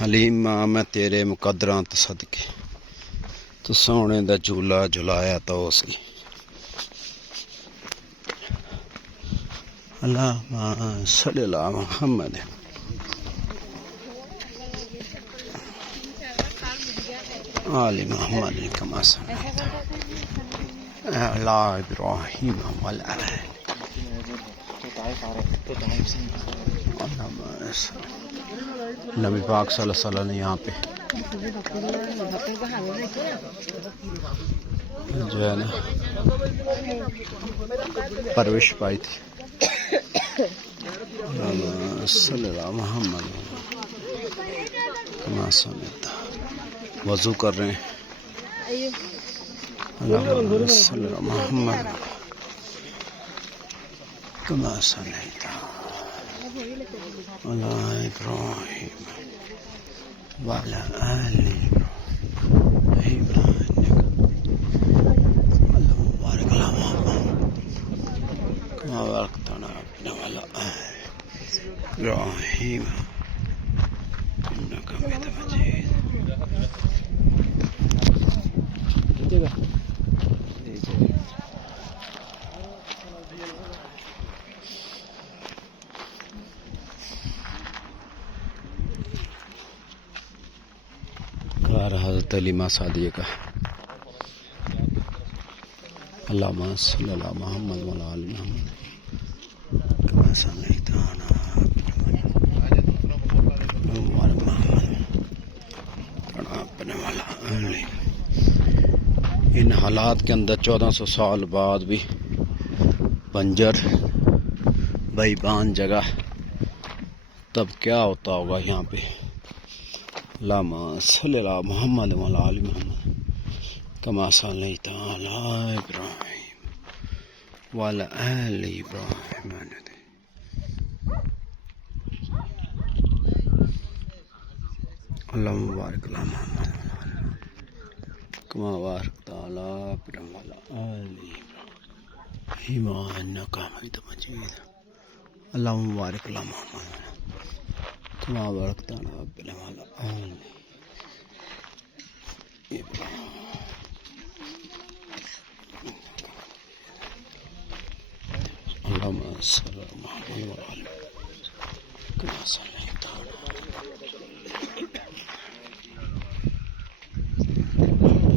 حلیم ماں میں تیرے مقدراں تے صدقے تو سونے دا جھولا جھلایا تو سی اللہم صلی اللہ محمد آل محمد کما صلیت علی ابراہیم وعلی نبی پاک صلی اللہ علیہ وسلم نے یہاں پہ جو ہے نا پرورش پائی تھی. صلی اللہ محمد کما صلیت وضو کر رہے ہیں. اللہم صلی اللہ محمد کما صلیت علی ابراہیم وعلی آل ابراہیم اللہم بارک علی محمد کما بارکت علی وعلی آل ابراہیم انک حمید مجید. حضرت علیمہ سعدیہ کا اللہم صلی اللہ محمد وعلی آل محمد کما صلیت علی محمد. ان حالات کے اندر 1400 سال بعد بھی بنجر بیابان جگہ تب کیا ہوتا ہوگا یہاں پہ. اللہم صلی اللہ محمد وعلی آل محمد کما صلیت علی ابراہیم وعلی آل ابراہیم اللہم بارک علی محمد کما بارکت علی ابراہیم وعلی آل ابراہیم انک حمید مجید. اللہم بارک علی محمد کما بارکت علی ابراہیم وعلی آل ابراہیم. اللہم صلی اللہ محمد وعلی آل کما صلیت علی